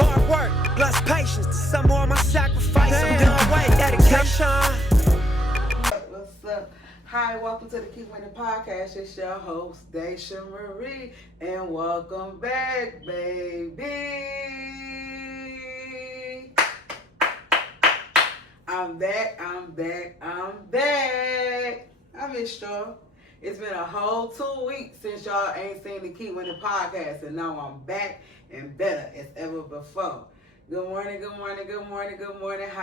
Hard work, plus patience. To some more of my sacrifice. I'm done with dedication. What's up? Hi, welcome to the Keep Winning Podcast. It's your host, Daisha Marie, and welcome back, baby. I'm back. I missed y'all. It's been a whole 2 weeks since y'all ain't seen the Keep Winning Podcast, and now I'm back and better as ever before. Good morning. How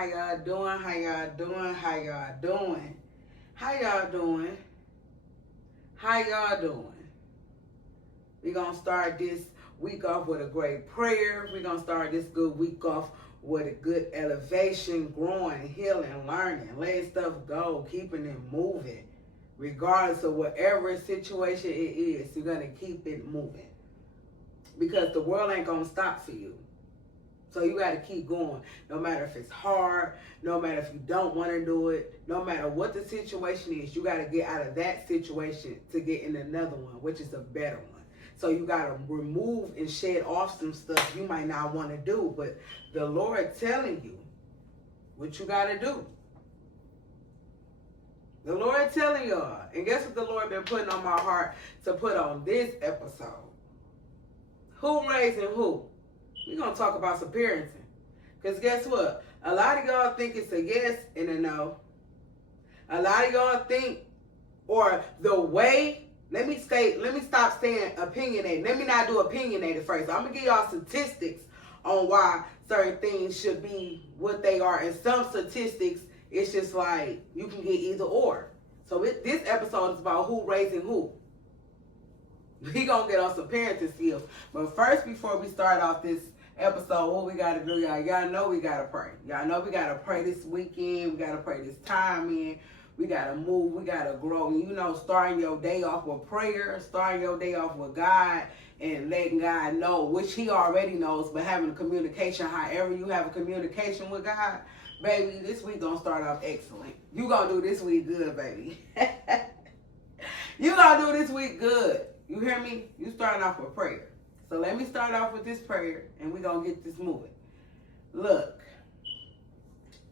y'all doing? We're going to start this week off with a great prayer. We're going to start this good week off with a good elevation, growing, healing, learning, letting stuff go, keeping it moving. Regardless of whatever situation it is, you're going to keep it moving. Because the world ain't going to stop for you. So you got to keep going. No matter if it's hard, no matter if you don't want to do it, no matter what the situation is, you got to get out of that situation to get in another one, which is a better one. So you got to remove and shed off some stuff you might not want to do. But the Lord telling you what you got to do. The Lord telling y'all. And guess what the Lord been putting on my heart to put on this episode? Who raising who? We're going to talk about some parenting. Because guess what? A lot of y'all think it's a yes and a no. A lot of y'all think, or the way, let me stop saying opinionated. Let me not do opinionated first. I'm going to give y'all statistics on why certain things should be what they are. And some statistics, it's just like you can get either or. So this episode is about who raising who. We gonna get on some parenting skills. But first, before we start off this episode, what we gotta do, y'all? Y'all know we gotta pray. Y'all know we gotta pray this weekend. We gotta pray this time in. We gotta move. We gotta grow. And you know, starting your day off with prayer, starting your day off with God, and letting God know, which He already knows, but having a communication, however you have a communication with God, baby, this week gonna start off excellent. You gonna do this week good, baby. You gonna do this week good. You hear me? You starting off with prayer. So let me start off with this prayer, and we're gonna get this moving. Look.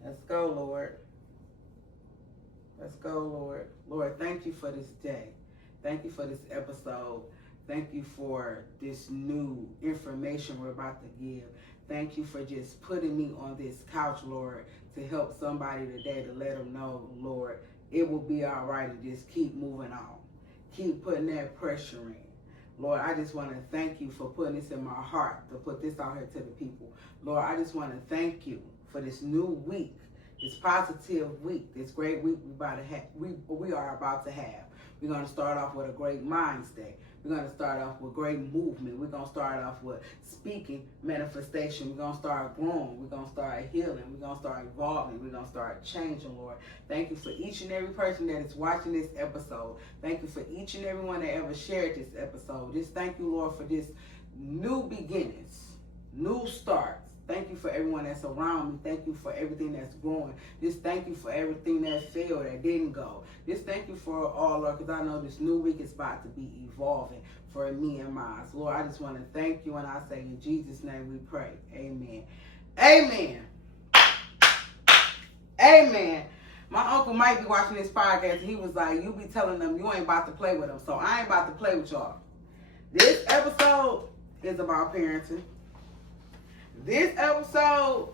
Let's go, Lord. Let's go, Lord. Lord, thank you for this day. Thank you for this episode. Thank you for this new information we're about to give. Thank you for just putting me on this couch, Lord, to help somebody today, to let them know, Lord, it will be all right, and just keep moving on. Keep putting that pressure in. Lord, I just want to thank you for putting this in my heart, to put this out here to the people. Lord, I just want to thank you for this new week, this positive week, this great week we are about to have. We're going to start off with a great mindset. We're going to start off with great movement. We're going to start off with speaking manifestation. We're going to start growing. We're going to start healing. We're going to start evolving. We're going to start changing, Lord. Thank you for each and every person that is watching this episode. Thank you for each and every one that ever shared this episode. Just thank you, Lord, for this new beginnings, new starts. Thank you for everyone that's around me. Thank you for everything that's growing. Just thank you for everything that failed, that didn't go. Just thank you for all, Lord, because I know this new week is about to be evolving for me and mine. So, Lord, I just want to thank you, and I say in Jesus' name we pray. Amen. Amen. Amen. My uncle might be watching this podcast, and he was like, you be telling them you ain't about to play with them. So I ain't about to play with y'all. This episode is about parenting. This episode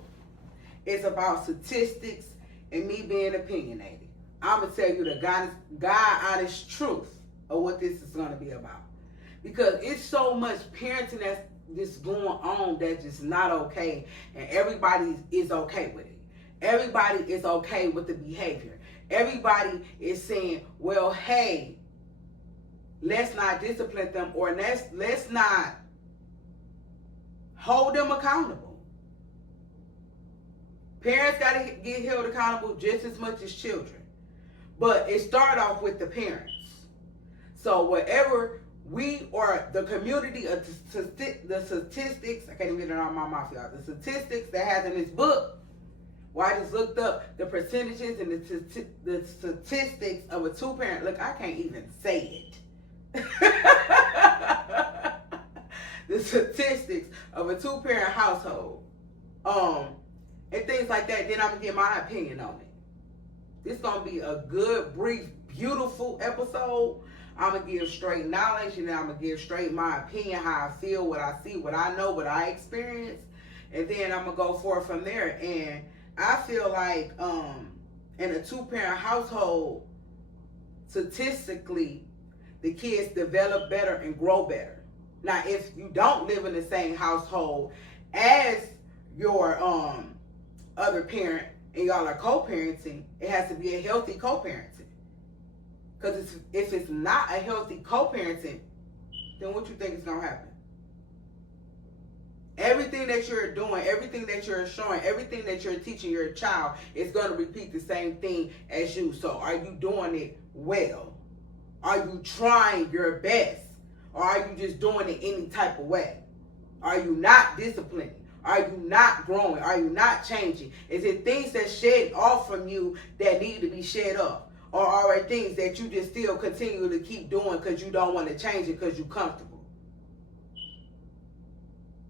is about statistics and me being opinionated. I'm going to tell you the God honest truth of what this is going to be about. Because it's so much parenting that's just going on that's just not okay. And everybody is okay with it. Everybody is okay with the behavior. Everybody is saying, well, hey, let's not discipline them, or let's not hold them accountable. Parents got to get held accountable just as much as children. But it started off with the parents. So whatever we or the community of the statistics, I can't even get it out of my mouth, y'all. The statistics that has in this book, well, I just looked up the percentages and the statistics of a two-parent. Look, I can't even say it. the statistics of a 2-parent household, and things like that. Then I'm gonna get my opinion on it. This gonna be a good, brief, beautiful episode. I'm gonna give straight knowledge, and then I'm gonna give straight my opinion, how I feel, what I see, what I know, what I experience, and then I'm gonna go forward from there. And I feel like in a 2-parent household, statistically, the kids develop better and grow better. Now, if you don't live in the same household as your other parent and y'all are co-parenting, it has to be a healthy co-parenting. Because if it's not a healthy co-parenting, then what you think is going to happen? Everything that you're doing, everything that you're showing, everything that you're teaching your child is going to repeat the same thing as you. So are you doing it well? Are you trying your best? Or are you just doing it any type of way? Are you not disciplining? Are you not growing? Are you not changing? Is it things that shed off from you that need to be shed off? Or are it things that you just still continue to keep doing because you don't want to change it because you're comfortable?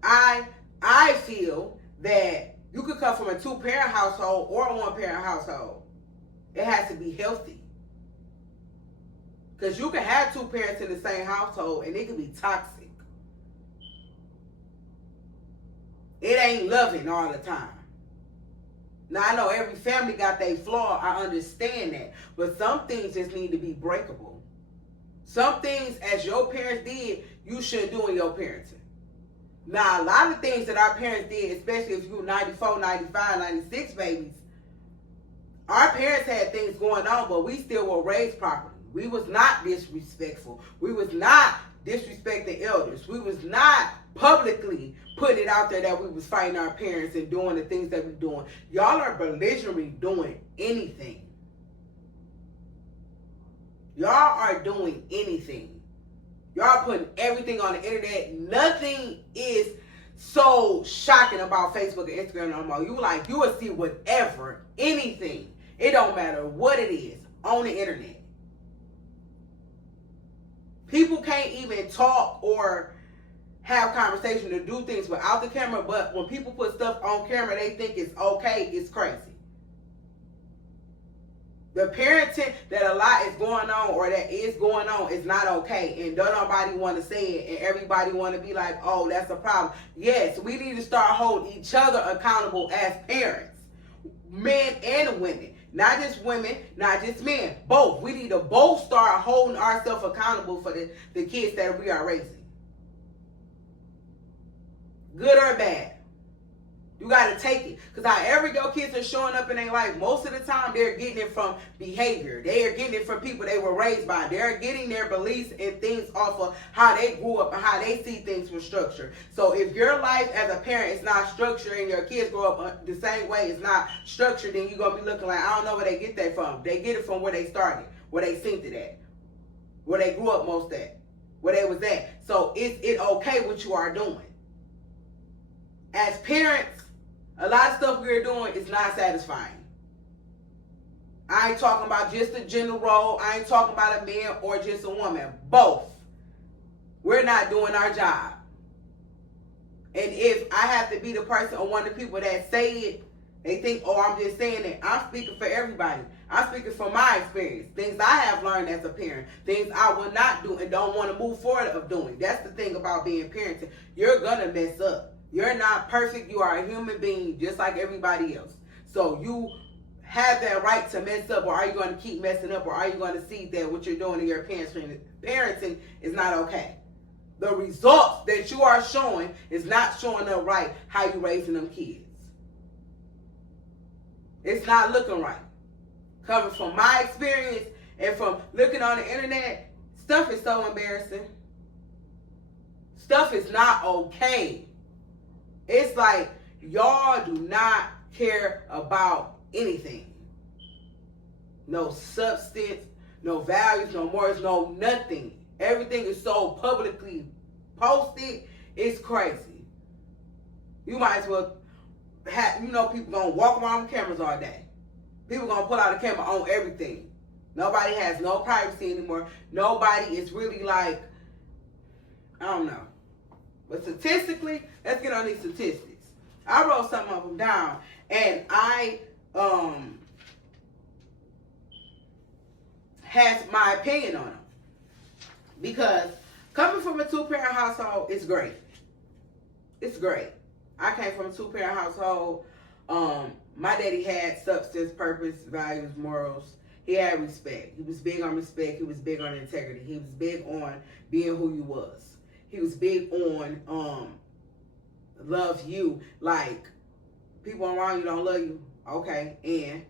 I feel that you could come from a 2-parent household or a 1-parent household. It has to be healthy. Because you can have 2 parents in the same household and it can be toxic. It ain't loving all the time. Now, I know every family got their flaw. I understand that. But some things just need to be breakable. Some things, as your parents did, you shouldn't do in your parenting. Now, a lot of things that our parents did, especially if you were 94, 95, 96 babies, our parents had things going on, but we still were raised properly. We was not disrespectful. We was not disrespecting elders. We was not publicly putting it out there that we was fighting our parents and doing the things that we're doing. Y'all are belligerently doing anything. Y'all are doing anything. Y'all putting everything on the internet. Nothing is so shocking about Facebook and Instagram no more. You will see whatever, anything. It don't matter what it is on the internet. People can't even talk or have conversation to do things without the camera, but when people put stuff on camera, they think it's okay. It's crazy. The parenting that a lot is going on or that is going on is not okay, and don't nobody want to say it, and everybody want to be like, oh, that's a problem. Yes, we need to start holding each other accountable as parents, men and women. Not just women, not just men, both. We need to both start holding ourselves accountable for the kids that we are raising. Good or bad. You got to take it. Because however your kids are showing up in their life, most of the time they're getting it from behavior. They are getting it from people they were raised by. They're getting their beliefs and things off of how they grew up and how they see things with structure. So if your life as a parent is not structured and your kids grow up the same way, it's not structured, then you're going to be looking like, I don't know where they get that from. They get it from where they started, where they synced it at, where they grew up most at, where they was at. So is it okay what you are doing? As parents, a lot of stuff we're doing is not satisfying. I ain't talking about just a gender role. I ain't talking about a man or just a woman. Both. We're not doing our job. And if I have to be the person or one of the people that say it, they think, oh, I'm just saying it. I'm speaking for everybody. I'm speaking from my experience. Things I have learned as a parent. Things I will not do and don't want to move forward of doing. That's the thing about being parenting. You're going to mess up. You're not perfect. You are a human being just like everybody else. So you have that right to mess up, or are you going to keep messing up, or are you going to see that what you're doing in your parenting is not okay? The results that you are showing is not showing up right how you raising them kids. It's not looking right. Coming from my experience and from looking on the internet, stuff is so embarrassing. Stuff is not okay. It's like y'all do not care about anything. No substance, no values, no morals, no nothing. Everything is so publicly posted, it's crazy. You might as well have, people gonna walk around with cameras all day. People gonna pull out a camera on everything. Nobody has no privacy anymore. Nobody is really like, I don't know. But statistically, let's get on these statistics. I wrote some of them down, and I has my opinion on them. Because coming from a two-parent household is great. It's great. I came from a two-parent household. My daddy had substance, purpose, values, morals. He had respect. He was big on respect. He was big on integrity. He was big on being who you was. He was big on love you. Like, people around you don't love you. Okay, and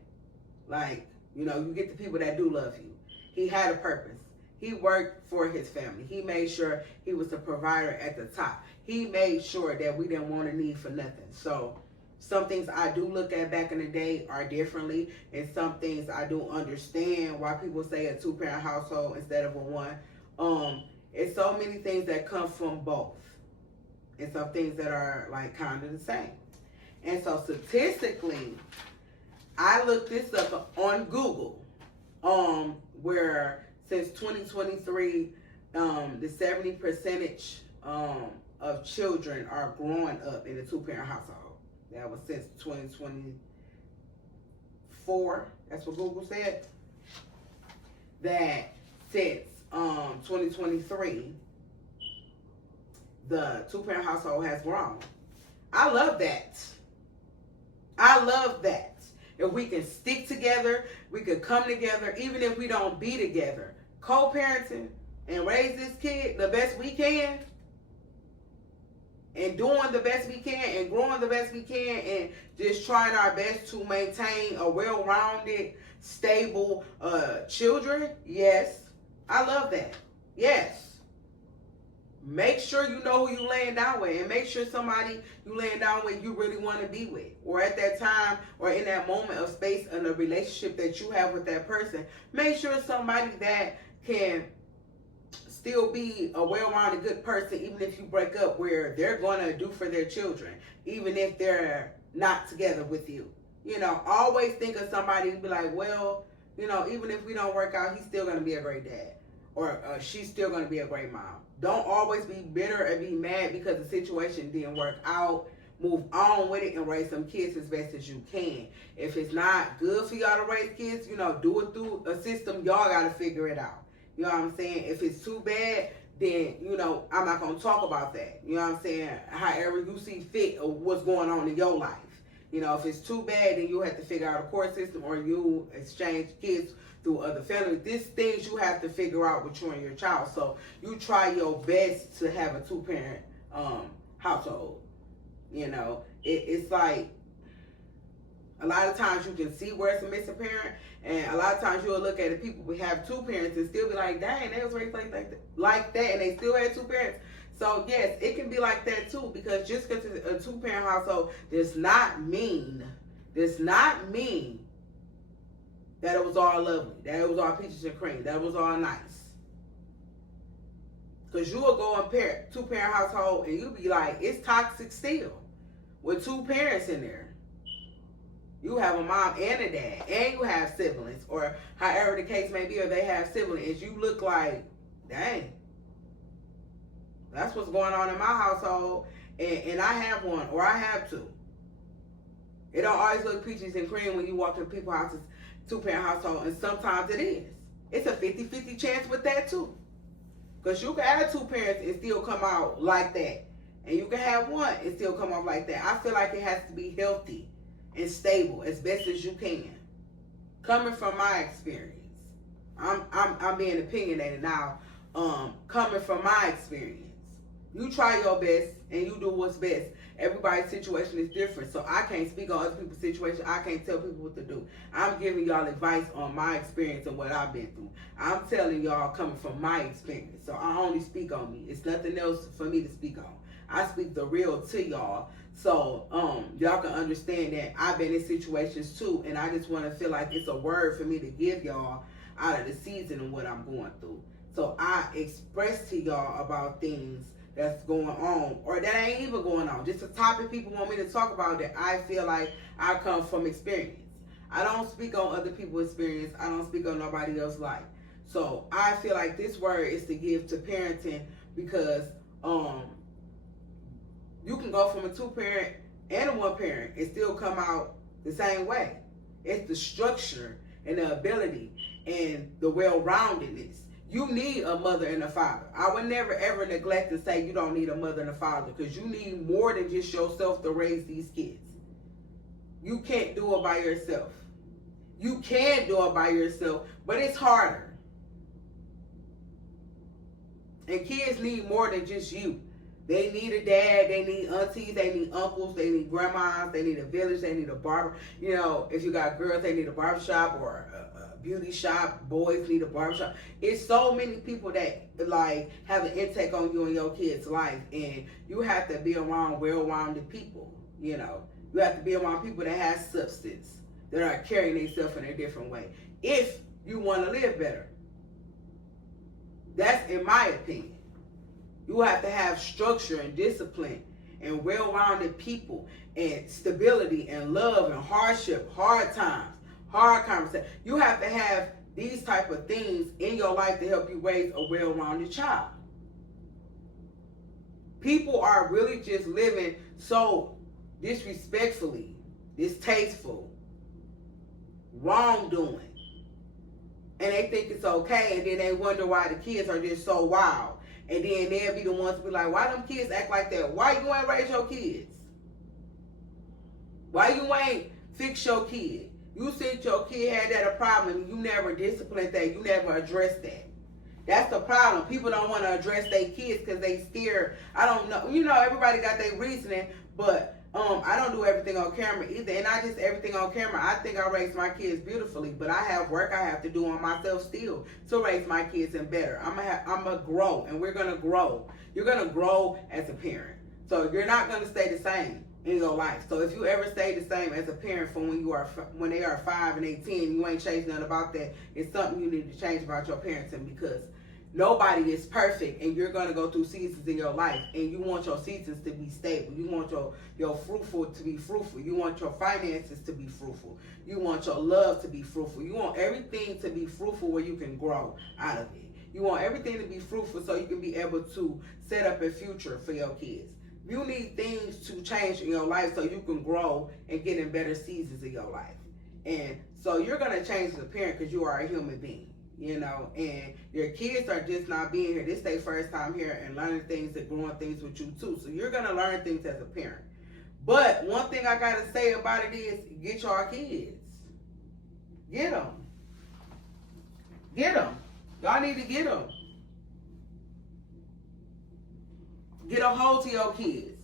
like, you know, you get the people that do love you. He had a purpose. He worked for his family. He made sure he was the provider at the top. He made sure that we didn't want a need for nothing. So some things I do look at back in the day are differently, and some things I do understand why people say a two-parent household instead of a one. It's so many things that come from both, and some things that are like kind of the same. And so statistically, I looked this up on Google, where since 2023, the 70% of children are growing up in a two-parent household. That was since 2024. That's what Google said. That since 2023, the two-parent household has grown. I love that. I love that. If we can stick together, we can come together, even if we don't be together. Co-parenting and raise this kid the best we can, and doing the best we can, and growing the best we can, and just trying our best to maintain a well-rounded, stable children. Yes, I love that. Yes. Make sure you know who you laying down with, and make sure somebody you laying down with you really want to be with, or at that time or in that moment of space in the relationship that you have with that person. Make sure it's somebody that can still be a well-rounded good person, even if you break up, where they're going to do for their children, even if they're not together with you. You know, always think of somebody to be like, well, you know, even if we don't work out, he's still going to be a great dad, or she's still going to be a great mom. Don't always be bitter and be mad because the situation didn't work out. Move on with it and raise some kids as best as you can. If it's not good for y'all to raise kids, you know, do it through a system. Y'all got to figure it out. You know what I'm saying? If it's too bad, then, you know, I'm not going to talk about that. You know what I'm saying? However you see fit or what's going on in your life. You know, if it's too bad, then you have to figure out a court system, or you exchange kids through other families. These things you have to figure out with you and your child. So you try your best to have a two-parent household. You know, it's like a lot of times you can see where it's a missing parent, and a lot of times you'll look at the people who have two parents and still be like, dang, they was raised like that, and they still had two parents. So yes, it can be like that too, because just because it's a two-parent household does not mean that it was all lovely, that it was all peaches and cream, that it was all nice. Because you will go in two-parent household and you'll be like, it's toxic still with two parents in there. You have a mom and a dad, and you have siblings, or however the case may be, or they have siblings. You look like, dang, that's what's going on in my household, and I have one, or I have two. It don't always look peaches and cream when you walk in people's houses, two-parent household, and sometimes it is. It's a 50-50 chance with that too. Because you can have two parents and still come out like that. And you can have one and still come out like that. I feel like it has to be healthy and stable as best as you can. Coming from my experience. I'm being opinionated now. Coming from my experience. You try your best and you do what's best. Everybody's situation is different, so I can't speak on other people's situation. I can't tell people what to do. I'm giving y'all advice on my experience and what I've been through. I'm telling y'all coming from my experience, so I only speak on me. It's nothing else for me to speak on. I speak the real to y'all, so y'all can understand that I've been in situations too, and I just want to feel like it's a word for me to give y'all out of the season and what I'm going through. So I express to y'all about things that's going on, or that ain't even going on. Just a topic people want me to talk about that I feel like I come from experience. I don't speak on other people's experience. I don't speak on nobody else's life. So I feel like this word is to give to parenting, because You can go from a 2-parent and a 1-parent and still come out the same way. It's the structure and the ability and the well-roundedness. You need a mother and a father. I would never ever neglect to say you don't need a mother and a father, because you need more than just yourself to raise these kids. You can't do it by yourself. You can do it by yourself, but it's harder. And kids need more than just you. They need a dad, they need aunties, they need uncles, they need grandmas, they need a village, they need a barber. You know, if you got girls, they need a barbershop or a beauty shop. Boys need a barbershop. It's so many people that like have an intake on you and your kid's life, and you have to be around well-rounded people. You know, you have to be around people that have substance, that are carrying themselves in a different way, if you want to live better. That's in my opinion. You have to have structure and discipline and well-rounded people and stability and love and hardship, hard times, hard conversation. You have to have these type of things in your life to help you raise a well-rounded child. People are really just living so disrespectfully, distasteful, wrongdoing, and they think it's okay, and then they wonder why the kids are just so wild. And then they'll be the ones to be like, why them kids act like that? Why you ain't raise your kids? Why you ain't fix your kid? You said your kid had that a problem, and you never disciplined that. You never addressed that. That's the problem. People don't want to address their kids because they scared. I don't know. You know, everybody got their reasoning, but I don't do everything on camera either. And not just everything on camera. I think I raised my kids beautifully, but I have work I have to do on myself still to raise my kids and better. I'm gonna grow, and we're gonna grow. You're gonna grow as a parent. So you're not gonna stay the same in your life. So if you ever stay the same as a parent from when they are 5 and 18, you ain't changed nothing about that. It's something you need to change about your parenting, because nobody is perfect, and you're going to go through seasons in your life, and you want your seasons to be stable. You want your fruitful to be fruitful. You want your finances to be fruitful. You want your love to be fruitful. You want everything to be fruitful where you can grow out of it. You want everything to be fruitful so you can be able to set up a future for your kids. You need things to change in your life so you can grow and get in better seasons in your life. And so you're going to change as a parent because you are a human being. You know, and your kids are just not being here. This is their first time here and learning things and growing things with you too. So you're going to learn things as a parent. But one thing I got to say about it is, get your kids. Get them. Get them. Y'all need to get them. Get a hold to your kids.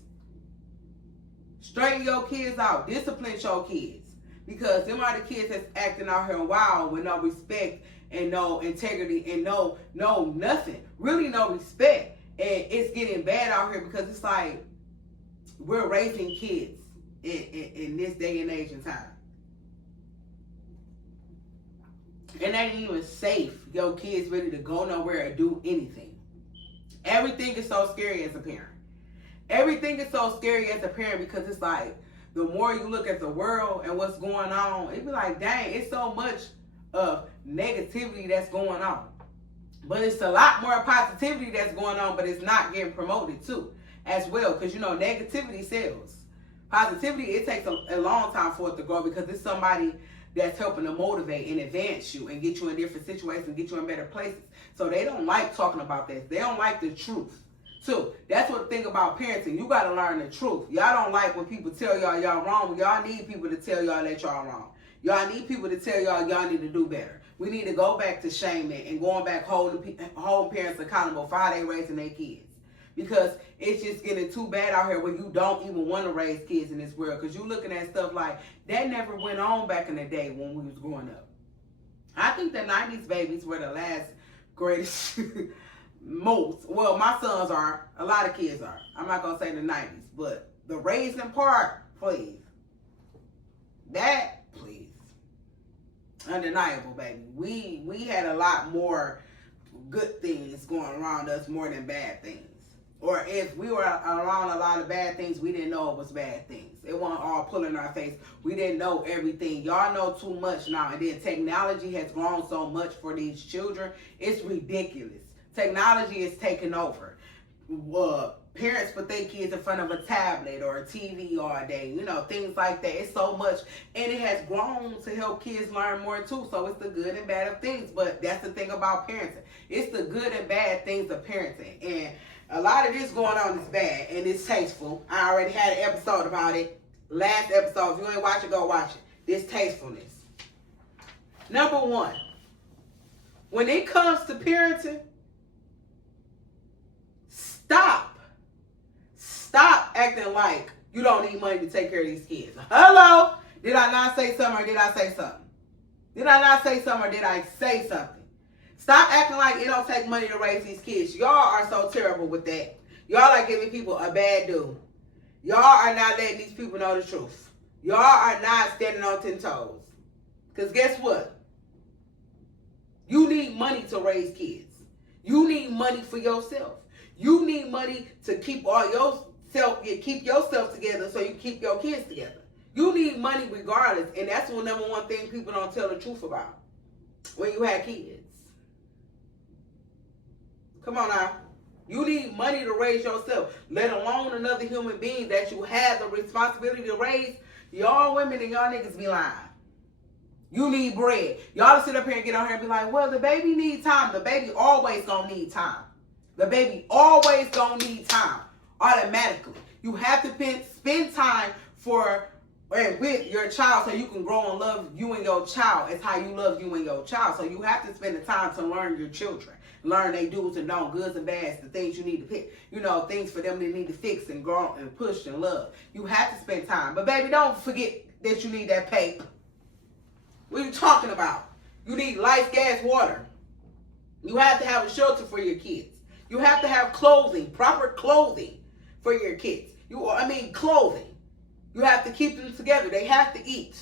Straighten your kids out. Discipline your kids. Because them are the kids that's acting out here wild with no respect and no integrity and no nothing. Really no respect. And it's getting bad out here because it's like we're raising kids in this day and age and time. And they ain't even safe. Your kids ready to go nowhere or do anything. Everything is so scary as a parent. Everything is so scary as a parent because it's like the more you look at the world and what's going on, it be like, dang, it's so much of negativity that's going on. But it's a lot more positivity that's going on, but it's not getting promoted too as well. Because, you know, negativity sells. Positivity, it takes a long time for it to grow because it's somebody that's helping to motivate and advance you and get you in different situations and get you in better places. So they don't like talking about this. They don't like the truth. So that's what the thing about parenting. You got to learn the truth. Y'all don't like when people tell y'all wrong. Y'all need people to tell y'all that y'all wrong. Y'all need people to tell y'all need to do better. We need to go back to shaming and going back holding parents accountable for how they raising their kids. Because it's just getting too bad out here where you don't even want to raise kids in this world. Because you're looking at stuff like that never went on back in the day when we was growing up. I think the 90s babies were the last greatest most. Well, my sons are. A lot of kids are. I'm not going to say the 90s. But the raising part, please. That, please. Undeniable, baby. We had a lot more good things going around us more than bad things. Or if we were around a lot of bad things, we didn't know it was bad things. It wasn't all pulling our face. We didn't know everything. Y'all know too much now. And then technology has grown so much for these children. It's ridiculous. Technology is taking over. parents put their kids in front of a tablet or a TV all day, you know, things like that. It's so much, and it has grown to help kids learn more too. So it's the good and bad of things, but that's the thing about parenting. It's the good and bad things of parenting, and a lot of this going on is bad and it's tasteful. I already had an episode about it. Last episode. If you ain't watch it, go watch it. This tastefulness. Number one, when it comes to parenting, stop acting like you don't need money to take care of these kids. Hello? Did I not say something or did I say something? Did I not say something or did I say something? Stop acting like it don't take money to raise these kids. Y'all are so terrible with that. Y'all are giving people a bad due. Y'all are not letting these people know the truth. Y'all are not standing on 10 toes. Because guess what? You need money to raise kids. You need money for yourself. You need money to keep yourself together so you keep your kids together. You need money regardless. And that's the number one thing people don't tell the truth about when you have kids. Come on now. You need money to raise yourself, let alone another human being that you have the responsibility to raise. Y'all women and y'all niggas be lying. You need bread. Y'all sit up here and get on here and be like, well, the baby needs time. The baby always gonna need time. The baby always gonna need time. Automatically. You have to spend time with your child so you can grow and love you and your child as how you love you and your child. So you have to spend the time to learn your children. Learn they do's and don'ts, goods and bads, the things you need to pick. You know, things for them they need to fix and grow and push and love. You have to spend time. But baby, don't forget that you need that pay. What are you talking about? You need life, gas, water. You have to have a shelter for your kids. You have to have clothing, proper clothing for your kids. Clothing. You have to keep them together. They have to eat.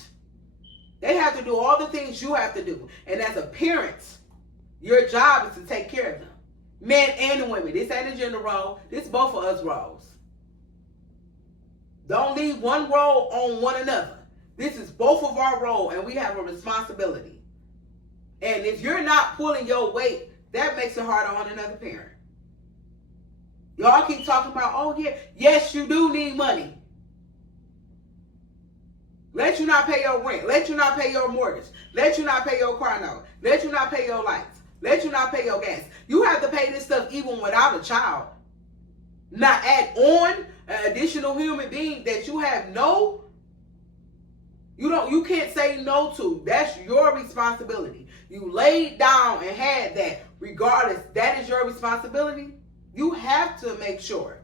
They have to do all the things you have to do. And as a parent, your job is to take care of them. Men and women. This ain't a gender role. This is both of us roles. Don't leave one role on one another. This is both of our role, and we have a responsibility. And if you're not pulling your weight, that makes it harder on another parent. Y'all keep talking about, oh yeah, yes, you do need money. Let you not pay your rent. Let you not pay your mortgage. Let you not pay your car note. Let you not pay your lights. Let you not pay your gas. You have to pay this stuff even without a child. Not add on an additional human being that you have you can't say no to. That's your responsibility. You laid down and had that. Regardless, that is your responsibility. You have to make sure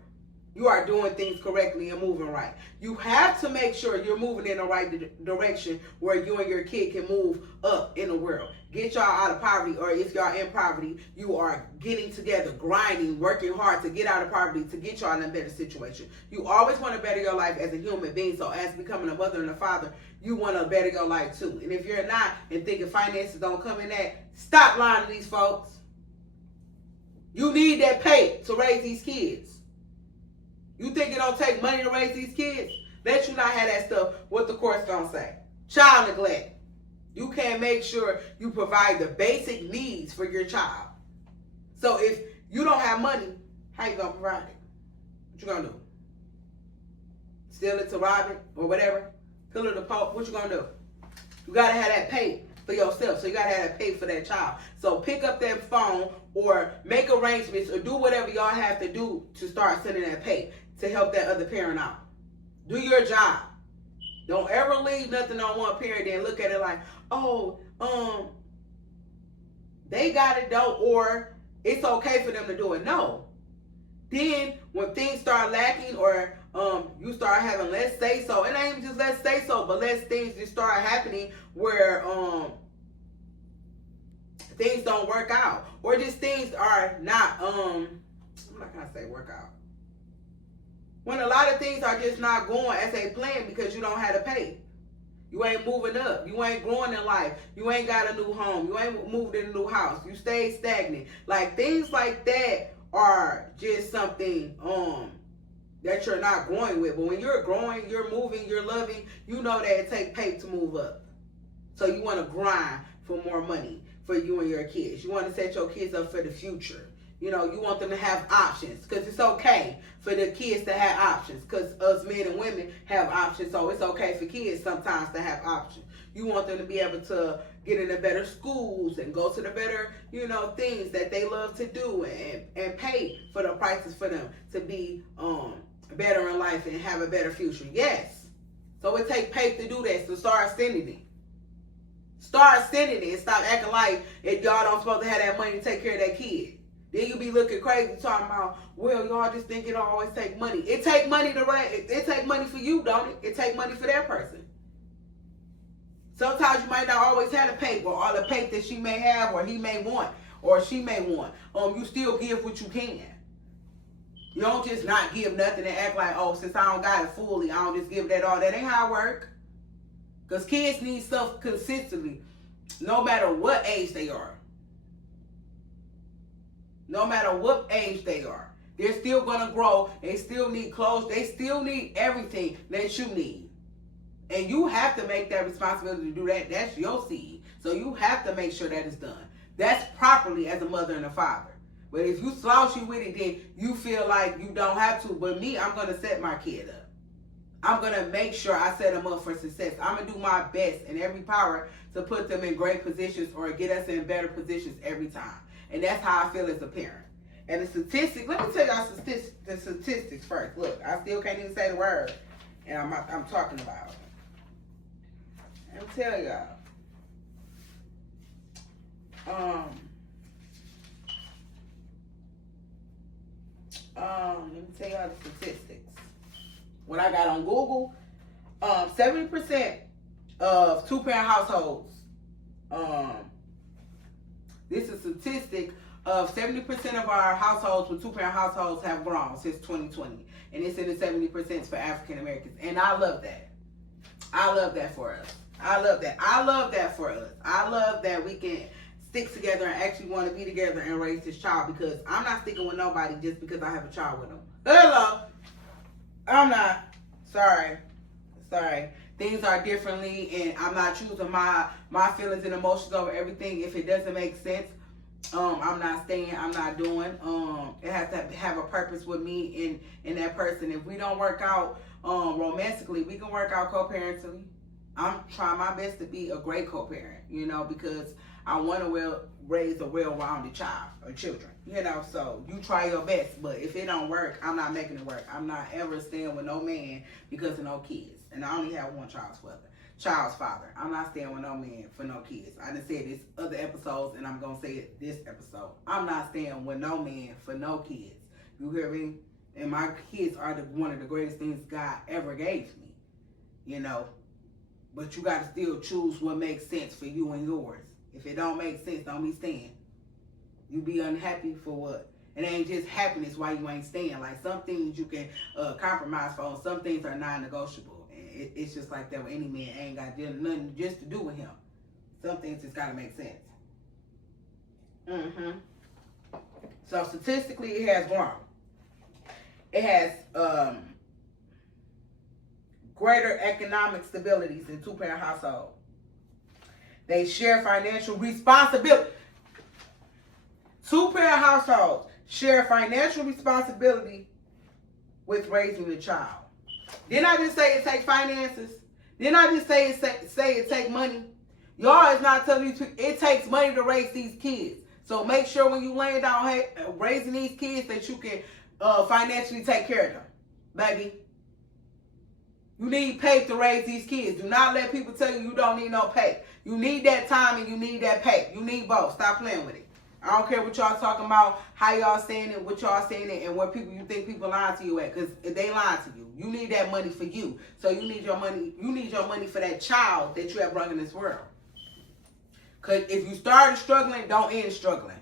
you are doing things correctly and moving right. You have to make sure you're moving in the right direction where you and your kid can move up in the world. Get y'all out of poverty, or if y'all in poverty, you are getting together, grinding, working hard to get out of poverty, to get y'all in a better situation. You always want to better your life as a human being, so as becoming a mother and a father, you want to better your life too. And if you're not and thinking finances don't come in that, stop lying to these folks. You need that pay to raise these kids. You think it don't take money to raise these kids? Let you not have that stuff. What the court's gonna say? Child neglect. You can't make sure you provide the basic needs for your child. So if you don't have money, how you gonna provide it? What you gonna do? Steal it to rob it or whatever? Kill it to Pope? What you gonna do? You gotta have that pay for yourself. So you gotta have that pay for that child. So pick up that phone or make arrangements or do whatever y'all have to do to start sending that pay to help that other parent out. Do your job. Don't ever leave nothing on one parent and look at it like, oh, they got it though, or it's okay for them to do it. No. Then when things start lacking or you start having less say so, it ain't even just let's say so, but less things just start happening where things don't work out, or just things are not I'm not gonna say work out. When a lot of things are just not going as they planned because you don't have to pay. You ain't moving up. You ain't growing in life. You ain't got a new home. You ain't moved in a new house. You stay stagnant. Like things like that are just something that you're not growing with. But when you're growing, you're moving, you're loving, you know that it takes pay to move up. So you want to grind for more money for you and your kids. You want to set your kids up for the future. You know, you want them to have options because it's okay for the kids to have options because us men and women have options. So it's okay for kids sometimes to have options. You want them to be able to get into better schools and go to the better, you know, things that they love to do and pay for the prices for them to be better in life and have a better future. Yes. So it takes pay to do that. So start sending it. Start sending it and stop acting like if y'all don't supposed to have that money to take care of that kid. Then you be looking crazy talking about, well, y'all just think it always take money. It take money to raise. It take money for you, don't it? It take money for that person. Sometimes you might not always have the paper or the paper that she may have or he may want or she may want. You still give what you can. You don't just not give nothing and act like, oh, since I don't got it fully, I don't just give that all. That ain't how it work. Because kids need stuff consistently, no matter what age they are. No matter what age they are. They're still going to grow. They still need clothes. They still need everything that you need. And you have to make that responsibility to do that. That's your seed. So you have to make sure that it's done. That's properly as a mother and a father. But if you slouchy with it, then you feel like you don't have to. But me, I'm going to set my kid up. I'm going to make sure I set them up for success. I'm going to do my best in every power to put them in great positions or get us in better positions every time. And that's how I feel as a parent. And the statistics, let me tell y'all the statistics first. Look, I still can't even say the word. And I'm talking about it. Let me tell y'all. Let me tell y'all the statistics. What I got on Google, 70% of two-parent households, this is a statistic of 70% of our households with two-parent households have grown since 2020. And it's in the 70% for African Americans. And I love that. I love that for us. I love that. I love that for us. I love that we can stick together and actually want to be together and raise this child, because I'm not sticking with nobody just because I have a child with them. Hello. I'm not. Sorry. Things are differently, and I'm not choosing my feelings and emotions over everything. If it doesn't make sense, I'm not staying. I'm not doing. It has to have a purpose with me and that person. If we don't work out romantically, we can work out co-parentally. I'm trying my best to be a great co-parent, you know, because I want to raise a well-rounded child or children, you know. So you try your best, but if it don't work, I'm not making it work. I'm not ever staying with no man because of no kids. And I only have one child's father. I'm not staying with no man for no kids. I done said this other episodes, and I'm going to say it this episode. I'm not staying with no man for no kids. You hear me? And my kids are one of the greatest things God ever gave me, you know. But you got to still choose what makes sense for you and yours. If it don't make sense, don't be staying. You be unhappy for what? It ain't just happiness why you ain't staying. Like, some things you can compromise for, and some things are non-negotiable. And it's just like that with any man. Ain't got nothing just to do with him. Some things just got to make sense. So statistically, it has grown. It has greater economic stabilities in two-parent households. They share financial responsibility. Two-parent households share financial responsibility with raising the child. Didn't I just say it takes finances? Didn't I just say it takes money? Y'all is not telling you it takes money to raise these kids. So make sure when you laying down raising these kids that you can financially take care of them, baby. You need pay to raise these kids. Do not let people tell you don't need no pay. You need that time and you need that pay. You need both. Stop playing with it. I don't care what y'all talking about, how y'all saying it, what y'all saying it, and what people you think people lying to you at, because they lying to you. You need that money for you. So you need your money. You need your money for that child that you have brought in this world. Because if you started struggling, don't end struggling.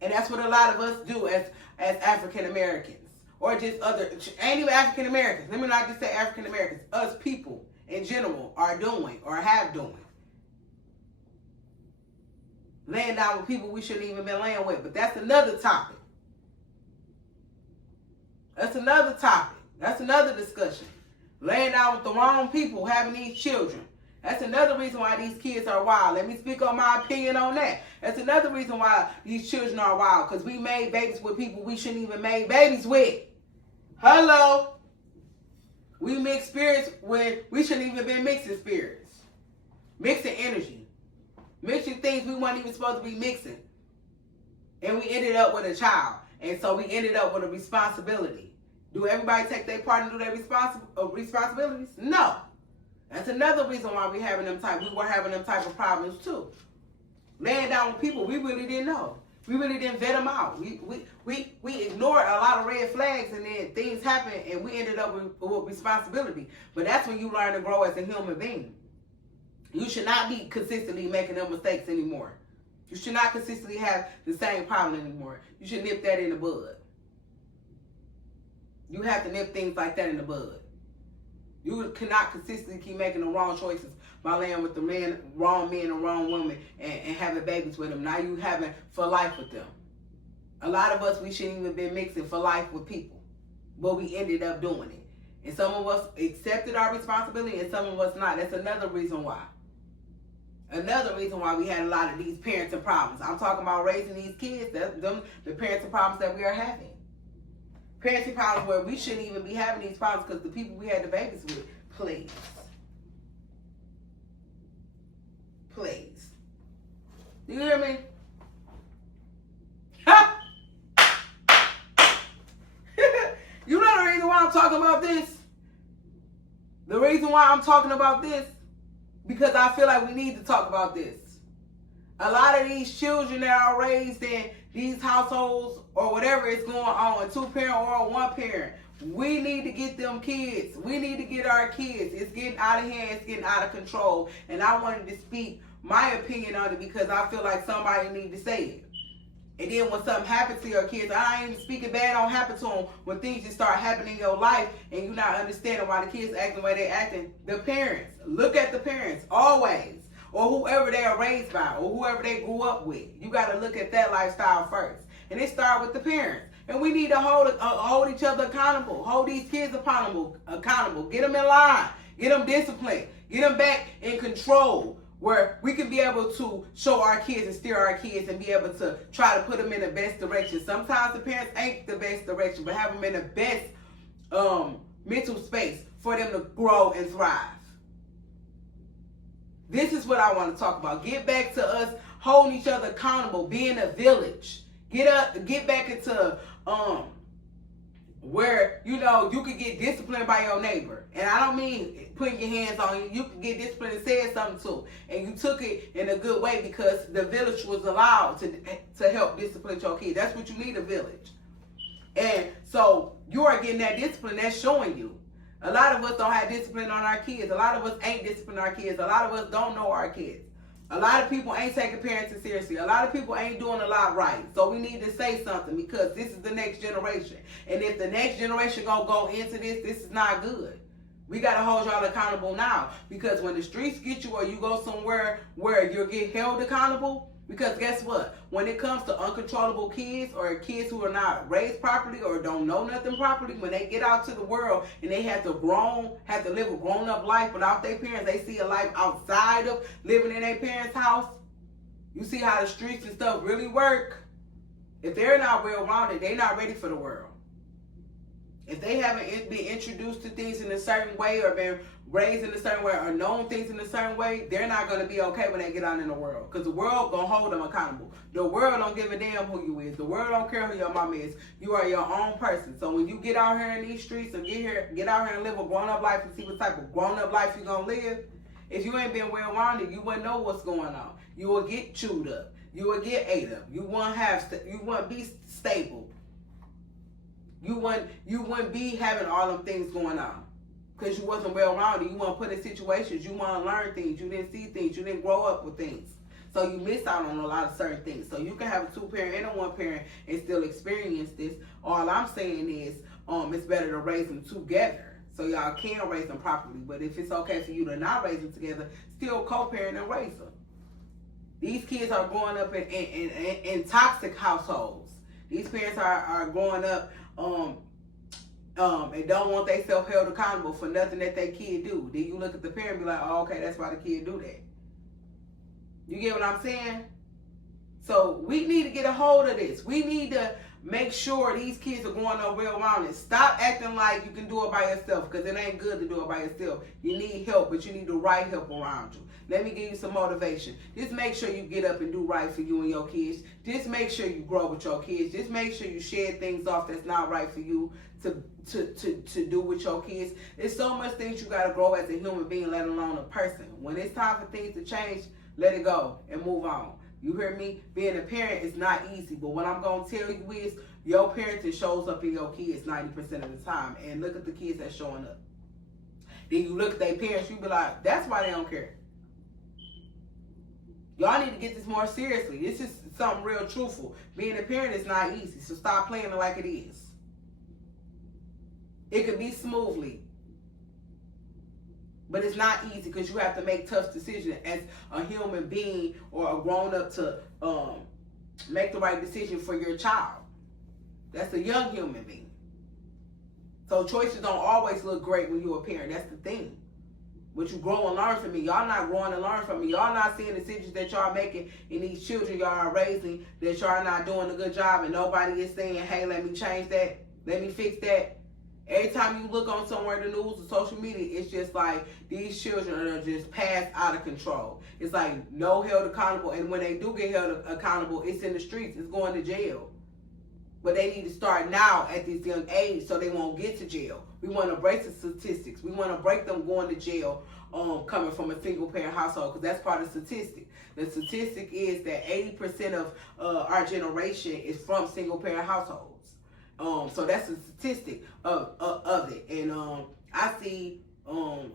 And that's what a lot of us do as African Americans. Or just ain't even African Americans. Let me not just say African Americans. Us people in general are doing or have doing. Laying down with people we shouldn't even been laying with. But that's another topic. That's another topic. That's another discussion. Laying down with the wrong people, having these children. That's another reason why these kids are wild. Let me speak on my opinion on that. That's another reason why these children are wild. Because we made babies with people we shouldn't even make babies with. Hello? We mix spirits when we shouldn't even been mixing spirits. Mixing energy. Mixing things we weren't even supposed to be mixing. And we ended up with a child. And so we ended up with a responsibility. Do everybody take their part and do their responsibilities? No. That's another reason why we were having them type of problems too. Laying down with people we really didn't know. We really didn't vet them out. We ignored a lot of red flags, and then things happened and we ended up with responsibility. But that's when you learn to grow as a human being. You should not be consistently making them mistakes anymore. You should not consistently have the same problem anymore. You should nip that in the bud. You have to nip things like that in the bud. You cannot consistently keep making the wrong choices by laying with the wrong men and wrong women and having babies with them. Now you having for life with them. A lot of us, we shouldn't even been mixing for life with people. But we ended up doing it. And some of us accepted our responsibility and some of us not. That's another reason why. Another reason why we had a lot of these parenting problems. I'm talking about raising these kids. That's the parenting problems that we are having. Parenting problems where we shouldn't even be having these problems because the people we had the babies with, please. Please. You hear me? You know the reason why I'm talking about this? The reason why I'm talking about this? Because I feel like we need to talk about this. A lot of these children that are raised in these households or whatever is going on, a two-parent or a one-parent, we need to get them kids. We need to get our kids. It's getting out of hand. It's getting out of control. And I wanted to speak my opinion on it because I feel like somebody need to say it. And then when something happens to your kids, I ain't even speaking bad don't happen to them. When things just start happening in your life and you're not understanding why the kids acting the way they acting, the parents, look at the parents always. Or whoever they are raised by, or whoever they grew up with. You got to look at that lifestyle first. And it starts with the parents. And we need to hold each other accountable. Hold these kids accountable. Get them in line. Get them disciplined. Get them back in control. Where we can be able to show our kids and steer our kids and be able to try to put them in the best direction. Sometimes the parents ain't the best direction, but have them in the best mental space for them to grow and thrive. This is what I want to talk about. Get back to us holding each other accountable, being a village. Get back into where, you know, you could get disciplined by your neighbor. And I don't mean putting your hands on you. You could get disciplined and said something to. And you took it in a good way because the village was allowed to help discipline your kids. That's what you need, a village. And so you are getting that discipline. That's showing you. A lot of us don't have discipline on our kids. A lot of us ain't disciplining our kids. A lot of us don't know our kids. A lot of people ain't taking parenting seriously. A lot of people ain't doing a lot right. So we need to say something because this is the next generation. And if the next generation gonna go into this is not good. We gotta hold y'all accountable now. Because when the streets get you or you go somewhere where you'll get held accountable, because guess what? When it comes to uncontrollable kids or kids who are not raised properly or don't know nothing properly, when they get out to the world and they have to live a grown-up life without their parents, they see a life outside of living in their parents' house. You see how the streets and stuff really work. If they're not well-rounded, they're not ready for the world. If they haven't been introduced to things in a certain way or been raised in a certain way or known things in a certain way, they're not going to be okay when they get out in the world. Because the world going to hold them accountable. The world don't give a damn who you is. The world don't care who your mama is. You are your own person. So when you get out here in these streets and get out here and live a grown-up life and see what type of grown-up life you're going to live, if you ain't been well-rounded, you wouldn't know what's going on. You will get chewed up. You will get ate up. You won't be stable. You wouldn't be having all them things going on because you wasn't well-rounded. You weren't put in situations. You want to learn things. You didn't see things. You didn't grow up with things. So you missed out on a lot of certain things. So you can have a two-parent and a one-parent and still experience this. All I'm saying is it's better to raise them together so y'all can raise them properly. But if it's okay for you to not raise them together, still co-parent and raise them. These kids are growing up in toxic households. These parents are growing up and don't want themselves held accountable for nothing that their kid do. Then you look at the parent and be like, oh, okay, that's why the kid do that. You get what I'm saying? So we need to get a hold of this. We need to make sure these kids are going up real around it. Stop acting like you can do it by yourself, because it ain't good to do it by yourself. You need help, but you need the right help around you. Let me give you some motivation. Just make sure you get up and do right for you and your kids. Just make sure you grow with your kids. Just make sure you shed things off that's not right for you to do with your kids. There's so much things you got to grow as a human being, let alone a person. When it's time for things to change, let it go and move on. You hear me? Being a parent is not easy, but what I'm going to tell you is your parenting shows up in your kids 90% of the time. And look at the kids that's showing up. Then you look at their parents, you be like, that's why they don't care. Y'all need to get this more seriously. This is something real truthful. Being a parent is not easy, so stop playing it like it is. It could be smoothly, but it's not easy because you have to make tough decisions as a human being or a grown-up to make the right decision for your child. That's a young human being. So choices don't always look great when you're a parent. That's the thing. But you grow and learn from me. Y'all not growing and learn from me. Y'all not seeing the decisions that y'all making in these children y'all are raising, that y'all not doing a good job, and nobody is saying, hey, let me change that. Let me fix that. Every time you look on somewhere in the news or social media, it's just like these children are just passed out of control. It's like no held accountable. And when they do get held accountable, it's in the streets. It's going to jail. But they need to start now at this young age so they won't get to jail. We want to break the statistics. We want to break them going to jail coming from a single parent household, because that's part of the statistic. The statistic is that 80% of our generation is from single parent households. So that's the statistic of it. And I see a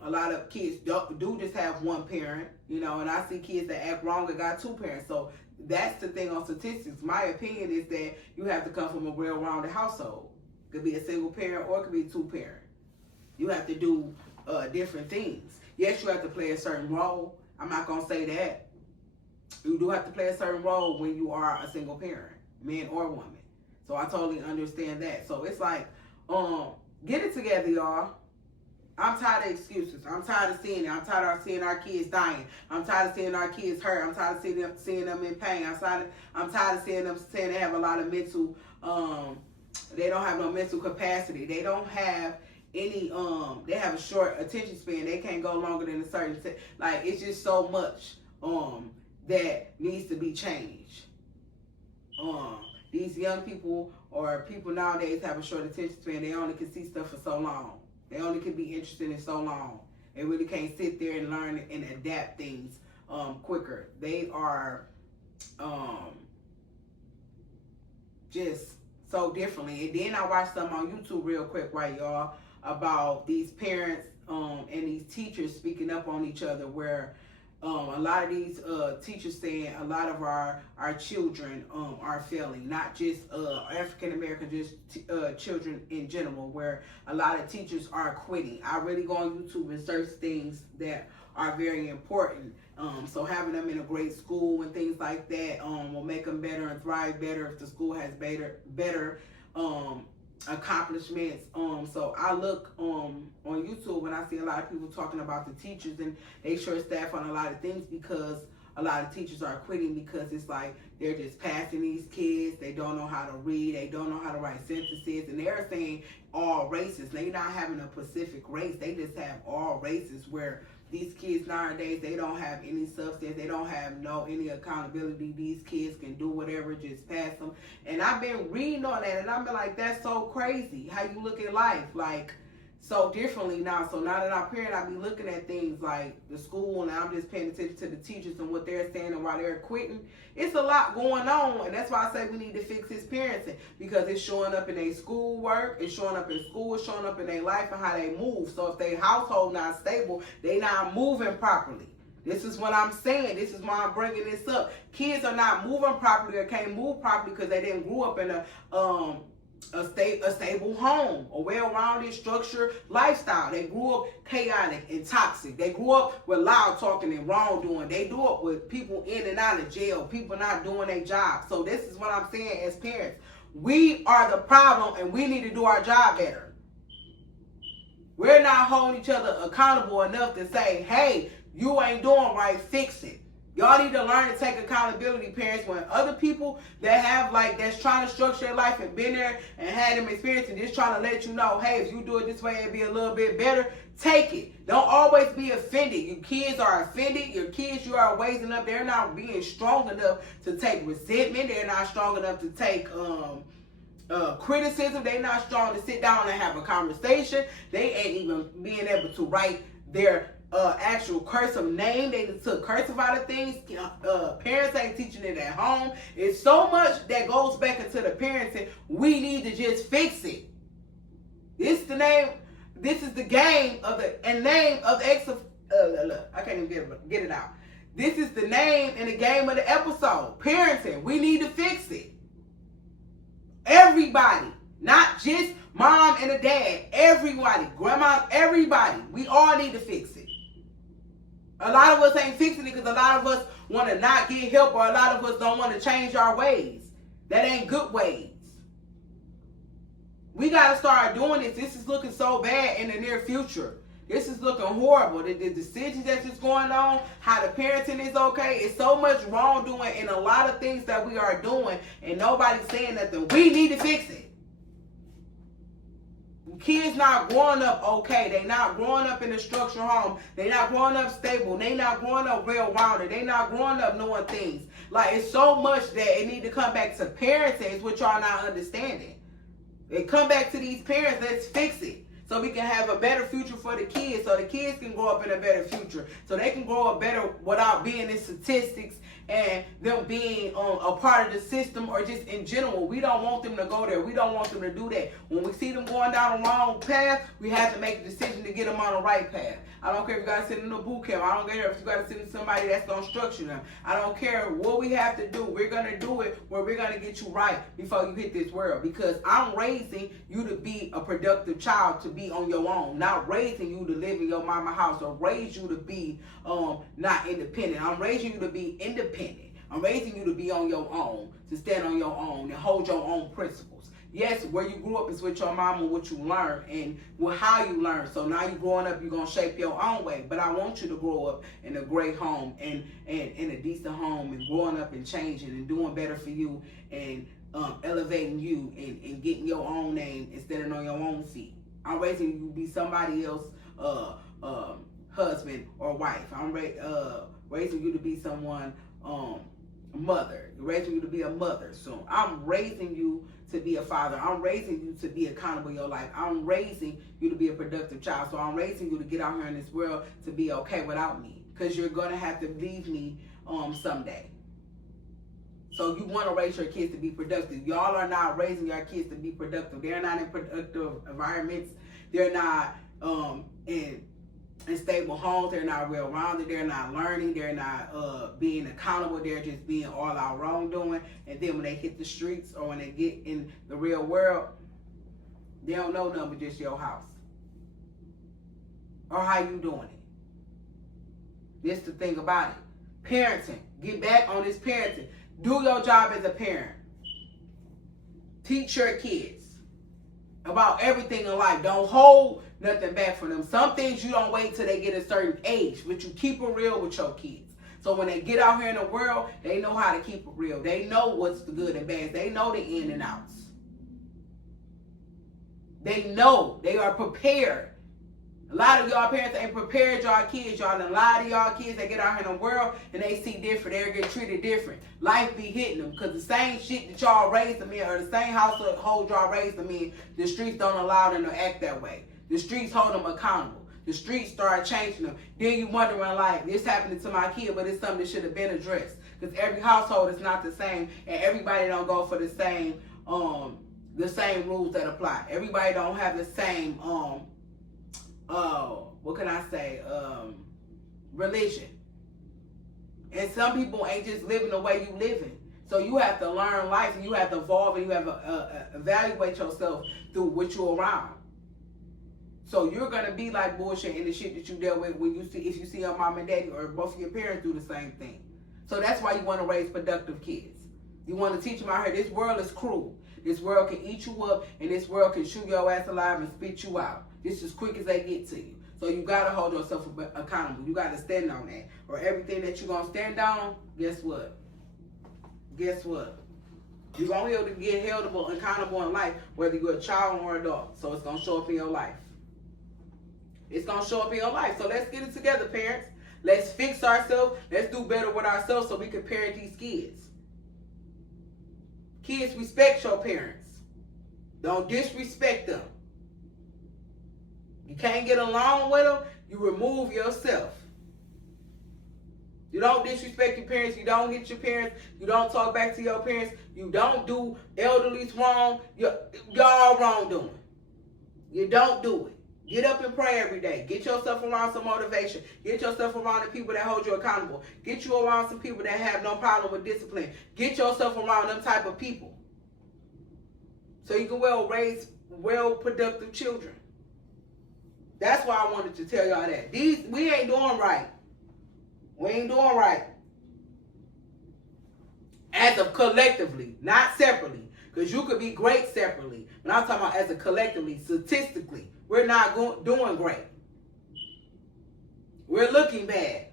lot of kids do just have one parent, and I see kids that act wrong and got two parents. So that's the thing on statistics. My opinion is that you have to come from a well-rounded household. It could be a single parent or it could be two parent. You have to do different things. Yes, you have to play a certain role. I'm not going to say that. You do have to play a certain role when you are a single parent, man or woman. So I totally understand that. So it's like, get it together, y'all. I'm tired of excuses. I'm tired of seeing it. I'm tired of seeing our kids dying. I'm tired of seeing our kids hurt. I'm tired of seeing them in pain. I'm tired of seeing them saying they have a lot of mental, they don't have no mental capacity. They don't have any, they have a short attention span. They can't go longer than a certain, like, it's just so much that needs to be changed. These young people or people nowadays have a short attention span. They only can see stuff for so long. They only can be interested in so long. They really can't sit there and learn and adapt things quicker. They are just so differently. And then I watched something on YouTube real quick, right, y'all, about these parents and these teachers speaking up on each other, where a lot of these teachers saying a lot of our children are failing, not just African American, just children in general, where a lot of teachers are quitting. I really go on YouTube and search things that are very important. So having them in a great school and things like that will make them better and thrive better if the school has better accomplishments. So I look on YouTube and I see a lot of people talking about the teachers, and they short staff on a lot of things because a lot of teachers are quitting because it's like they're just passing these kids. They don't know how to read. They don't know how to write sentences, and they're saying all races. They're not having a specific race. They just have all races, where these kids nowadays, they don't have any substance. They don't have any accountability. These kids can do whatever, just pass them. And I've been reading on that, and I've been like, that's so crazy how you look at life, like, so differently now. So now that I'm a parent, I be looking at things like the school, and I'm just paying attention to the teachers and what they're saying and why they're quitting. It's a lot going on, and that's why I say we need to fix this parenting, because it's showing up in their school work, it's showing up in school, it's showing up in their life and how they move. So if their household not stable, they not moving properly. This is what I'm saying. This is why I'm bringing this up. Kids are not moving properly or can't move properly because they didn't grow up in a stable home, a well-rounded, structured lifestyle. They grew up chaotic and toxic. They grew up with loud talking and wrongdoing. They grew up with people in and out of jail, people not doing their job. So this is what I'm saying as parents. We are the problem, and we need to do our job better. We're not holding each other accountable enough to say, hey, you ain't doing right, fix it. Y'all need to learn to take accountability, parents, when other people that have that's trying to structure their life and been there and had them experience and just trying to let you know, hey, if you do it this way, it'll be a little bit better. Take it. Don't always be offended. Your kids are offended. Your kids you are raising up, they're not being strong enough to take resentment. They're not strong enough to take criticism. They're not strong to sit down and have a conversation. They ain't even being able to write their actual cursive name. They took cursive out of things. Parents ain't teaching it at home. It's so much that goes back into the parenting. We need to just fix it. This is the name. This is the game of the I can't even get it out. This is the name and the game of the episode. Parenting. We need to fix it. Everybody, not just mom and a dad. Everybody, grandma, everybody. We all need to fix it. A lot of us ain't fixing it because a lot of us want to not get help, or a lot of us don't want to change our ways. That ain't good ways. We got to start doing this. This is looking so bad in the near future. This is looking horrible. The decisions that's just going on, how the parenting is okay. It's so much wrongdoing in a lot of things that we are doing, and nobody's saying nothing. We need to fix it. Kids not growing up okay. They not growing up in a structured home. They not growing up stable. They not growing up well-rounded. They not growing up knowing things. It's so much that it need to come back to parenting, which y'all not understanding. It come back to these parents. Let's fix it so we can have a better future for the kids, so the kids can grow up in a better future, so they can grow up better without being in statistics and them being a part of the system, or just in general. We don't want them to go there. We don't want them to do that. When we see them going down the wrong path, we have to make a decision to get them on the right path. I don't care if you got to send them to boot camp. I don't care if you got to send somebody that's going to structure them. I don't care what we have to do. We're going to do it where we're going to get you right before you hit this world. Because I'm raising you to be a productive child, to be on your own. Not raising you to live in your mama house, or raise you to be not independent. I'm raising you to be independent. I'm raising you to be on your own, to stand on your own and hold your own principles. Yes, where you grew up is with your mama, what you learn and how you learn. So now you're growing up, you're going to shape your own way. But I want you to grow up in a great home and in a decent home, and growing up and changing and doing better for you, and elevating you and getting your own name and standing on your own feet. I'm raising you to be somebody else's husband or wife. I'm raising you to be someone mother. Raising you to be a mother soon. I'm raising you to be a father. I'm raising you to be accountable in your life. I'm raising you to be a productive child. So I'm raising you to get out here in this world to be okay without me, because you're going to have to leave me someday. So you want to raise your kids to be productive. Y'all are not raising your kids to be productive. They're not in productive environments. They're not in stable homes. They're not well-rounded. They're not learning. They're not being accountable. They're just being all out wrongdoing. And then when they hit the streets, or when they get in the real world, they don't know nothing but just your house or how you doing it. This is the thing about it. Parenting. Get back on this parenting. Do your job as a parent. Teach your kids about everything in life. Don't hold nothing back from them. Some things you don't wait till they get a certain age, but you keep it real with your kids. So when they get out here in the world, they know how to keep it real. They know what's the good and bad. They know the in and outs. They know. They are prepared. A lot of y'all parents ain't prepared y'all kids. Y'all done lie to y'all kids. They get out here in the world and they see different. They get treated different. Life be hitting them, because the same shit that y'all raised them in, or the same household y'all raised them in, the streets don't allow them to act that way. The streets hold them accountable. The streets start changing them. Then you wondering, like, this happening to my kid, but it's something that should have been addressed. Because every household is not the same, and everybody don't go for the same rules that apply. Everybody don't have the same religion. And some people ain't just living the way you living. So you have to learn life, and you have to evolve, and you have to evaluate yourself through what you're around. So you're gonna be like bullshit in the shit that you dealt with if you see your mom and daddy, or both of your parents do the same thing. So that's why you want to raise productive kids. You want to teach them out here. This world is cruel. This world can eat you up, and this world can shoot your ass alive and spit you out. just as quick as they get to you. So you gotta hold yourself accountable. You gotta stand on that. Or everything that you're gonna stand on, guess what? Guess what? You're gonna be able to get held accountable in life, whether you're a child or adult. So it's gonna show up in your life. It's gonna show up in your life. So let's get it together, parents. Let's fix ourselves. Let's do better with ourselves so we can parent these kids. Kids, respect your parents. Don't disrespect them. You can't get along with them, you remove yourself. You don't disrespect your parents. You don't hit your parents. You don't talk back to your parents. You don't do elderly's wrong. Y'all wrongdoing. You don't do it. Get up and pray every day. Get yourself around some motivation. Get yourself around the people that hold you accountable. Get you around some people that have no problem with discipline. Get yourself around them type of people. So you can raise productive children. That's why I wanted to tell y'all that. We ain't doing right. We ain't doing right. As of collectively, not separately. Because you could be great separately. But I'm talking about as a collectively, statistically, we're not doing great. We're looking bad.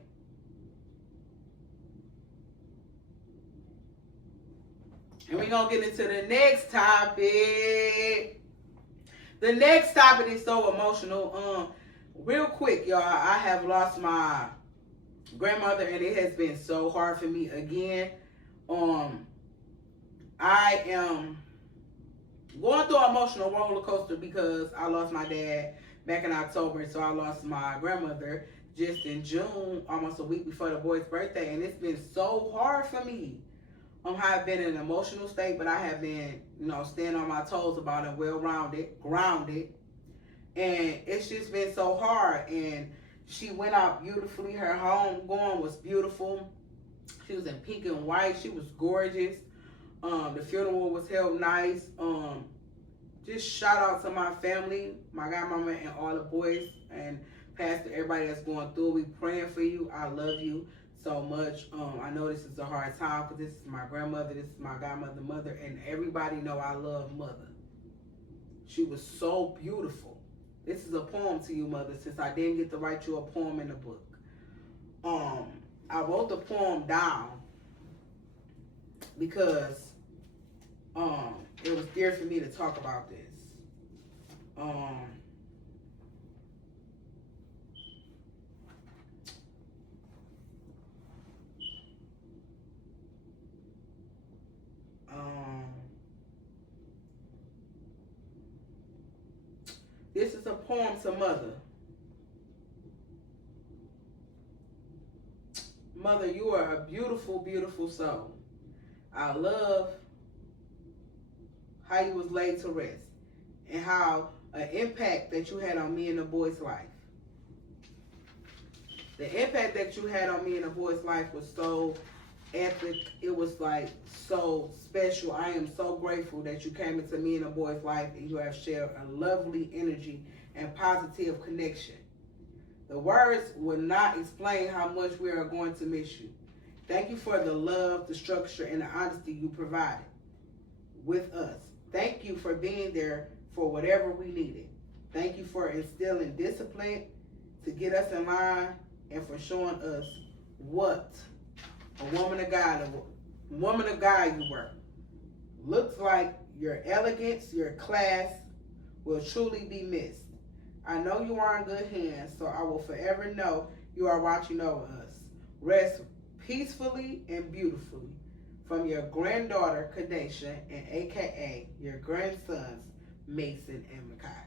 And we're going to get into the next topic. The next topic is so emotional. Real quick, y'all, I have lost my grandmother, and it has been so hard for me again. I am going through an emotional roller coaster because I lost my dad back in October, so I lost my grandmother just in June, almost a week before the boy's birthday, and it's been so hard for me. I've been in an emotional state, but I have been, staying on my toes about it, well-rounded, grounded, and it's just been so hard. And she went out beautifully. Her homegoing was beautiful. She was in pink and white. She was gorgeous. The funeral was held nice. Just shout out to my family, my godmama, and all the boys, and Pastor, everybody that's going through. We praying for you. I love you so much. I know this is a hard time because this is my grandmother, this is my godmother, mother, and everybody know I love Mother. She was so beautiful. This is a poem to you, Mother, since I didn't get to write you a poem in the book. I wrote the poem down because it was dear for me to talk about this. This is a poem to Mother. Mother, you are a beautiful, beautiful soul. I love how you was laid to rest and how an impact that you had on me and the boy's life. The impact that you had on me and the boy's life was so epic. It was like so special. I am so grateful that you came into me and the boy's life and you have shared a lovely energy and positive connection. The words will not explain how much we are going to miss you. Thank you for the love, the structure, and the honesty you provided with us. Thank you for being there for whatever we needed. Thank you for instilling discipline to get us in line and for showing us what a woman of God you were. Looks like your elegance, your class will truly be missed. I know you are in good hands, so I will forever know you are watching over us. Rest peacefully and beautifully from your granddaughter, Kadesha, and AKA your grandsons, Mason and Makai.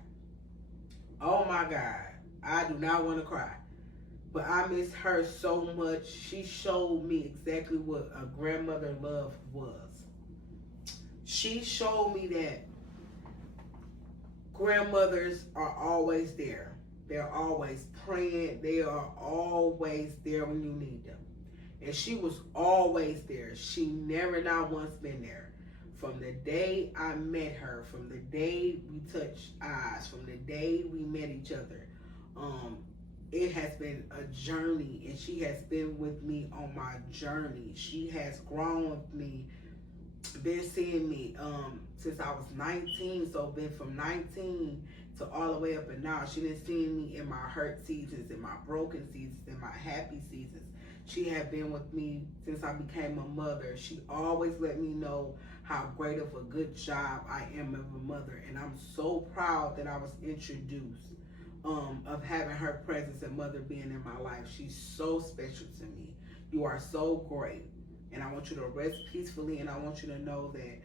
Oh my God, I do not want to cry. But I miss her so much. She showed me exactly what a grandmother love was. She showed me that grandmothers are always there. They're always praying. They are always there when you need them. And she was always there. She never not once been there. From the day I met her, from the day we touched eyes, from the day we met each other, it has been a journey, and she has been with me on my journey. She has grown with me, been seeing me since I was 19, so been from 19 to all the way up and now. She didn't see me in my hurt seasons, in my broken seasons, in my happy seasons. She had been with me since I became a mother. She always let me know how great of a good job I am as a mother. And I'm so proud that I was introduced of having her presence and mother being in my life. She's so special to me. You are so great. And I want you to rest peacefully, and I want you to know that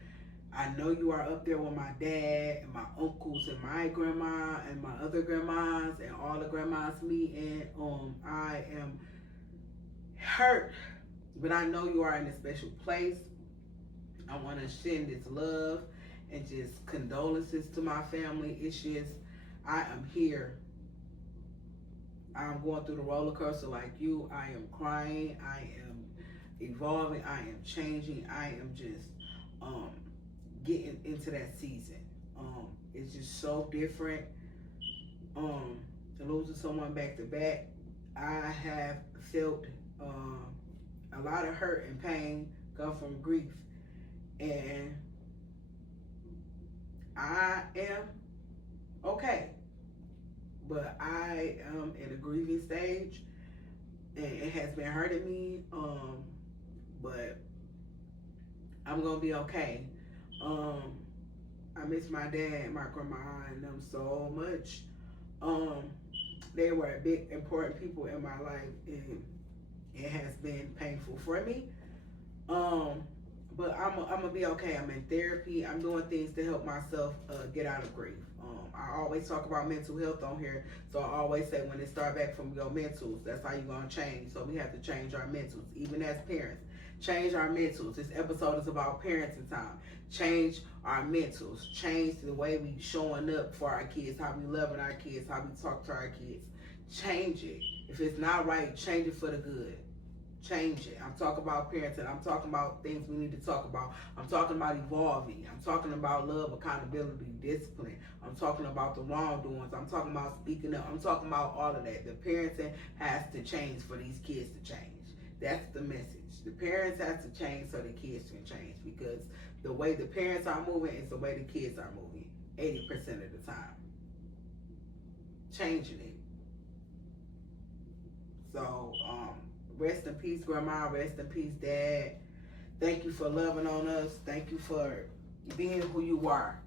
I know you are up there with my dad and my uncles and my grandma and my other grandmas and all the grandmas me, and I am hurt, but I know you are in a special place. I want to send this love and just condolences to my family. It's just, I am here. I'm going through the roller coaster like you. I am crying. I am evolving. I am changing. I am just getting into that season. It's just so different. Losing someone back to back, I have felt a lot of hurt and pain come from grief, and I am okay, but I am in a grieving stage, and it has been hurting me, but I'm gonna be okay. I miss my dad and my grandma and them so much. They were big important people in my life, and it has been painful for me. But I'm gonna be okay. I'm in therapy. I'm doing things to help myself get out of grief. I always talk about mental health on here, so I always say when it start back from your mentals, that's how you're gonna change. So we have to change our mentals, even as parents. Change our mentals. This episode is about parenting time. Change our mentals. Change the way we showing up for our kids, how we loving our kids, how we talk to our kids. Change it. If it's not right, change it for the good. Change it. I'm talking about parenting. I'm talking about things we need to talk about. I'm talking about evolving. I'm talking about love, accountability, discipline. I'm talking about the wrongdoings. I'm talking about speaking up. I'm talking about all of that. The parenting has to change for these kids to change. That's the message. The parents have to change so the kids can change, because the way the parents are moving is the way the kids are moving 80% of the time. Changing it. So, rest in peace, Grandma. Rest in peace, Dad. Thank you for loving on us. Thank you for being who you are.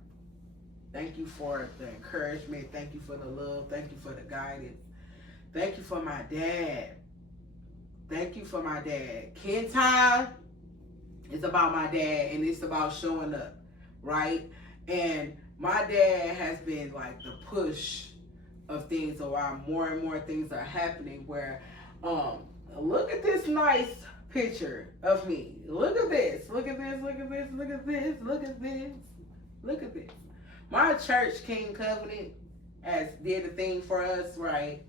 Thank you for the encouragement. Thank you for the love. Thank you for the guidance. Thank you for my dad. Thank you for my dad. Ken Time is about my dad, and it's about showing up, right? And my dad has been like the push of things, so while more and more things are happening where, look at this nice picture of me. Look at this. Look at this. Look at this. Look at this. Look at this. Look at this. My church, King Covenant, has did a thing for us, right?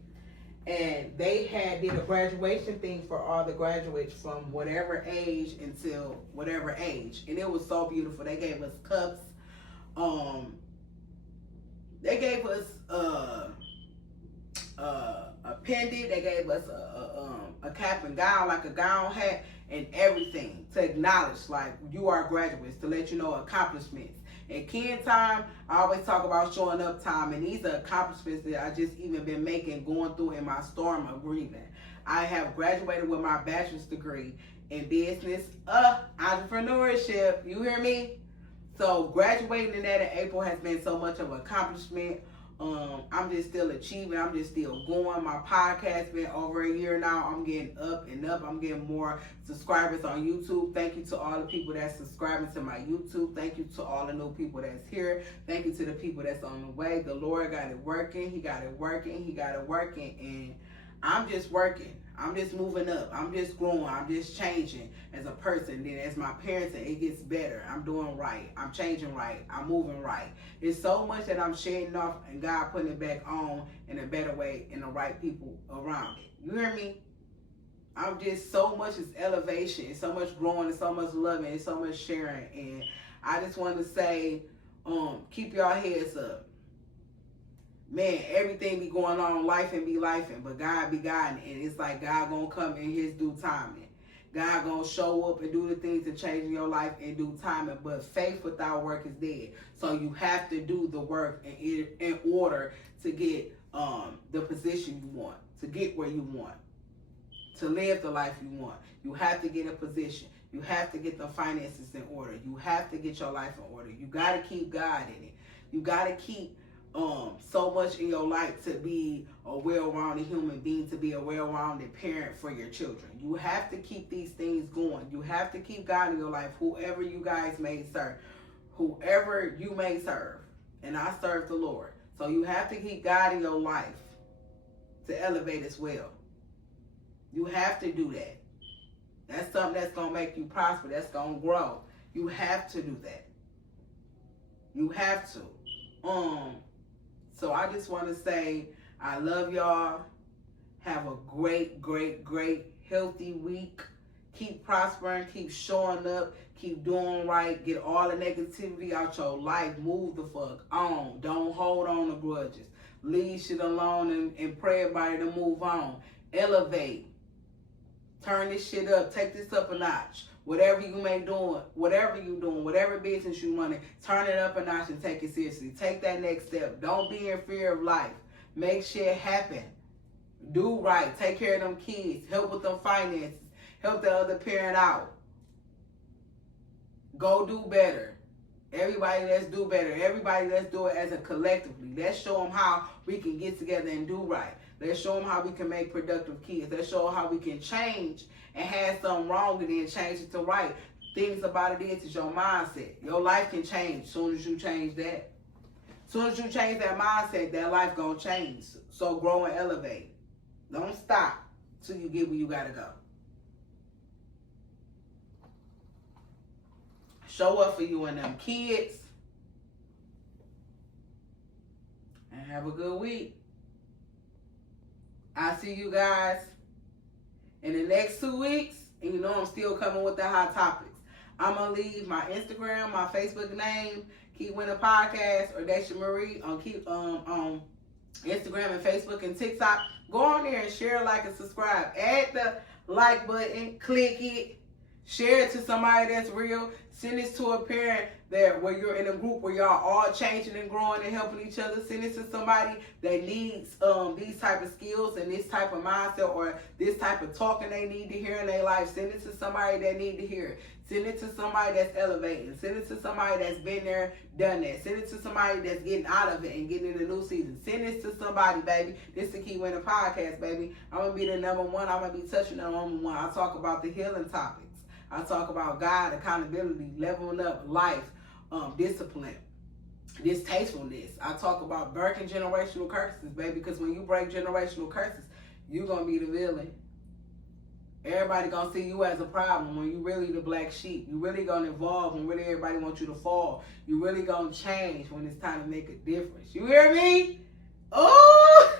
And they did a graduation thing for all the graduates from whatever age until whatever age. And it was so beautiful. They gave us cups. They gave us a pendant. They gave us a cap and gown, like a gown hat, and everything to acknowledge, like, you are graduates, to let you know accomplishments. And Ken Time, I always talk about showing up time, and these are accomplishments that I just even been making, going through in my storm of grieving. I have graduated with my bachelor's degree in business, entrepreneurship. You hear me? So graduating in that in April has been so much of an accomplishment. I'm just still achieving. I'm just still going. My podcast been over a year now. I'm getting up and up. I'm getting more subscribers on YouTube. Thank you to all the people that's subscribing to my YouTube. Thank you to all the new people that's here. Thank you to the people that's on the way. The Lord got it working. He got it working. He got it working. And I'm just working. I'm just moving up. I'm just growing. I'm just changing as a person. Then as my parents, and it gets better. I'm doing right. I'm changing right. I'm moving right. It's so much that I'm shedding off, and God putting it back on in a better way, and the right people around it. You hear me? I'm just, so much is elevation. It's so much growing. It's so much loving. It's so much sharing. And I just want to say, keep y'all heads up. Man, everything be going on, life and be lifing, but God be guiding, and it's like God gonna come in His due timing. God gonna show up and do the things and change in your life in due time. But faith without work is dead. So you have to do the work in order to get the position you want, to get where you want, to live the life you want. You have to get a position. You have to get the finances in order. You have to get your life in order. You got to keep God in it. You got to keep so much in your life to be a well-rounded human being, to be a well-rounded parent for your children. You have to keep these things going. You have to keep God in your life, whoever you guys may serve, whoever you may serve. And I serve the Lord. So you have to keep God in your life to elevate as well. You have to do that. That's something that's going to make you prosper. That's going to grow. You have to do that. You have to. So I just want to say I love y'all. Have a great, great, great, healthy week. Keep prospering. Keep showing up. Keep doing right. Get all the negativity out your life. Move the fuck on. Don't hold on to grudges. Leave shit alone and pray about it and move on. Elevate. Turn this shit up. Take this up a notch. Whatever you may doing, whatever you doing, whatever business you running, turn it up a notch and take it seriously. Take that next step. Don't be in fear of life. Make shit happen. Do right. Take care of them kids. Help with them finances. Help the other parent out. Go do better. Everybody, let's do better. Everybody, let's do it as a collectively. Let's show them how we can get together and do right. Let's show them how we can make productive kids. Let's show them how we can change and have something wrong and then change it to right. Things about it is your mindset. Your life can change as soon as you change that. As soon as you change that mindset, that life gonna change. So grow and elevate. Don't stop till you get where you gotta go. Show up for you and them kids. And have a good week. I'll see you guys in the next 2 weeks. And you know I'm still coming with the hot topics. I'm going to leave my Instagram, my Facebook name, Keep Winning Podcast, or Dacia Marie on Instagram and Facebook and TikTok. Go on there and share, like, and subscribe. Add the like button. Click it. Share it to somebody that's real. Send this to a parent that where you're in a group where y'all all changing and growing and helping each other. Send it to somebody that needs these type of skills and this type of mindset or this type of talking they need to hear in their life. Send it to somebody that need to hear it. Send it to somebody that's elevating. Send it to somebody that's been there, done that. Send it to somebody that's getting out of it and getting in the new season. Send this to somebody, baby. This is the Keep Winning Podcast, baby. I'm going to be the number one. I'm going to be touching the number one. I talk about the healing topics. I talk about God, accountability, leveling up life, discipline, distastefulness. I talk about breaking generational curses, baby, because when you break generational curses, you're going to be the villain. Everybody going to see you as a problem when you really the black sheep. You really going to evolve when really everybody wants you to fall. You really going to change when it's time to make a difference. You hear me? Oh!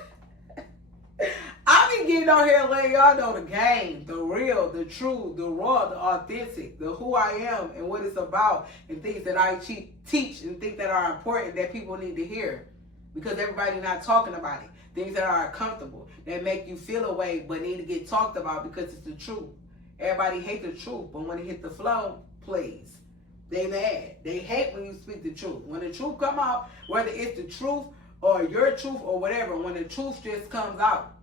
I be getting on here letting y'all know the game, the real, the true, the raw, the authentic, the who I am and what it's about and things that I teach and think that are important that people need to hear because everybody not talking about it. Things that are uncomfortable, that make you feel a way but need to get talked about because it's the truth. Everybody hate the truth, but when it hit the flow, please. They mad. They hate when you speak the truth. When the truth come out, whether it's the truth or your truth or whatever, when the truth just comes out,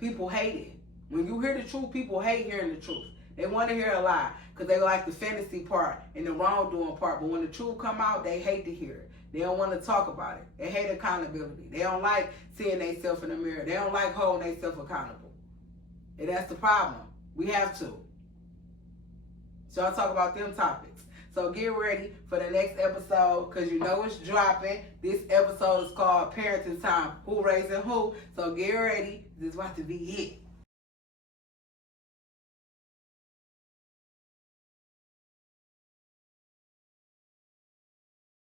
people hate it. When you hear the truth, people hate hearing the truth. They want to hear a lie because they like the fantasy part and the wrongdoing part. But when the truth come out, they hate to hear it. They don't want to talk about it. They hate accountability. They don't like seeing themselves in the mirror. They don't like holding themselves accountable. And that's the problem. We have to. So I'll talk about them topics. So get ready for the next episode because you know it's dropping. This episode is called Parenting Time. Who Raising Who? So get ready. This is about to be it.